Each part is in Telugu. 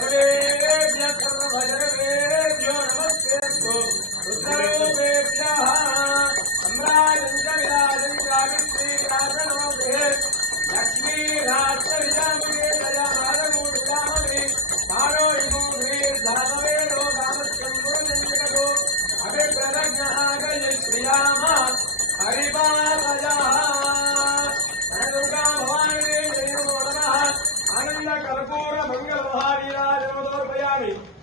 Hare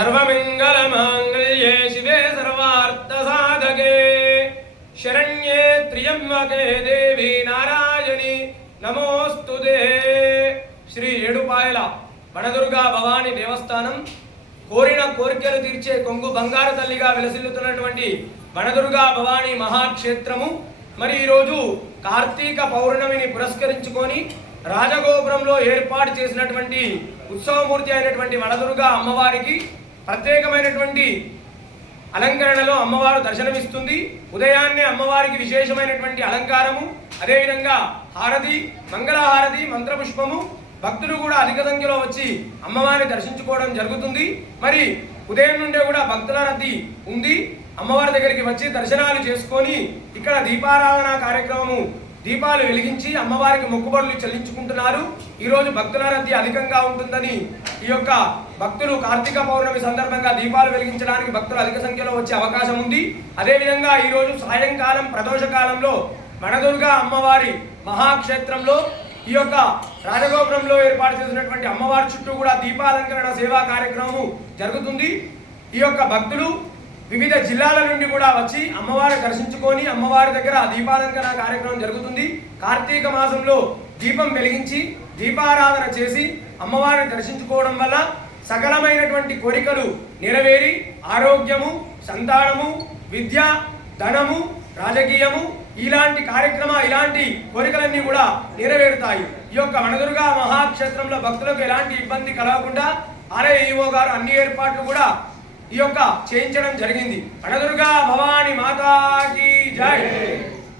సర్వమంగళమాంగళ్యే శివే సర్వార్థసాధకే. శరణ్యే త్ర్యంబకే దేవి నారాయణి నమోస్తుదే శ్రీ ఏడుపాయల వనదుర్గా భవాని దేవస్థానం కోరిన కోరికలు తీర్చే కొంగు బంగారు తల్లిగా విలసిల్లుతున్నటువంటి వనదుర్గా భవాని మహాక్షేత్రము. మరి ఈరోజు కార్తీక పౌర్ణమిని పురస్కరించుకొని రాజగోపురంలో ఏర్పాటు చేసినటువంటి ఉత్సవమూర్తి అయినటువంటి వనదుర్గా అమ్మవారికి ప్రత్యేకమైనటువంటి అలంకరణలో అమ్మవారు దర్శనమిస్తుంది. ఉదయాన్నే అమ్మవారికి విశేషమైనటువంటి అలంకారము అదేవిధంగా హారతి మంగళహారతి మంత్రపుష్పము. భక్తులు కూడా అధిక సంఖ్యలో వచ్చి అమ్మవారిని దర్శించుకోవడం జరుగుతుంది. మరి ఉదయం నుండే కూడా భక్తుల రద్దీ ఉంది. అమ్మవారి దగ్గరికి వచ్చి దర్శనాలు చేసుకొని ఇక్కడ దీపారాధన కార్యక్రమము దీపాలు వెలిగించి అమ్మవారికి మొక్కుబడులు చెల్లించుకుంటున్నారు. ఈరోజు భక్తుల రద్దీ అధికంగా ఉంటుందని ఈ యొక్క భక్తులు కార్తీక పౌర్ణమి సందర్భంగా దీపాలు వెలిగించడానికి భక్తులు అధిక సంఖ్యలో వచ్చే అవకాశం ఉంది. అదేవిధంగా ఈరోజు సాయంకాలం ప్రదోషకాలంలో మణదుర్గ అమ్మవారి మహాక్షేత్రంలో ఈ యొక్క రాజగోపురంలో ఏర్పాటు చేసినటువంటి అమ్మవారి చుట్టూ కూడా దీపాలంకరణ సేవా కార్యక్రమము జరుగుతుంది. ఈ యొక్క భక్తులు వివిధ జిల్లాల నుండి కూడా వచ్చి అమ్మవారు దర్శించుకొని అమ్మవారి దగ్గర దీపాలంకరణ కార్యక్రమం జరుగుతుంది. కార్తీక మాసంలో దీపం వెలిగించి దీపారాధన చేసి అమ్మవారిని దర్శించుకోవడం వల్ల సకలమైనటువంటి కోరికలు నెరవేరి ఆరోగ్యము సంతానము విద్య ధనము రాజకీయము ఇలాంటి కార్యక్రమ ఇలాంటి కోరికలన్నీ కూడా నెరవేరుతాయి. ఈ యొక్క వనదుర్గా మహాక్షేత్రంలో భక్తులకు ఎలాంటి ఇబ్బంది కలగకుండా ఆర్ఐఈఓ గారు అన్ని ఏర్పాట్లు కూడా ఈ యొక్క చేయించడం జరిగింది. వనదుర్గా భవాని మాతాకి జై.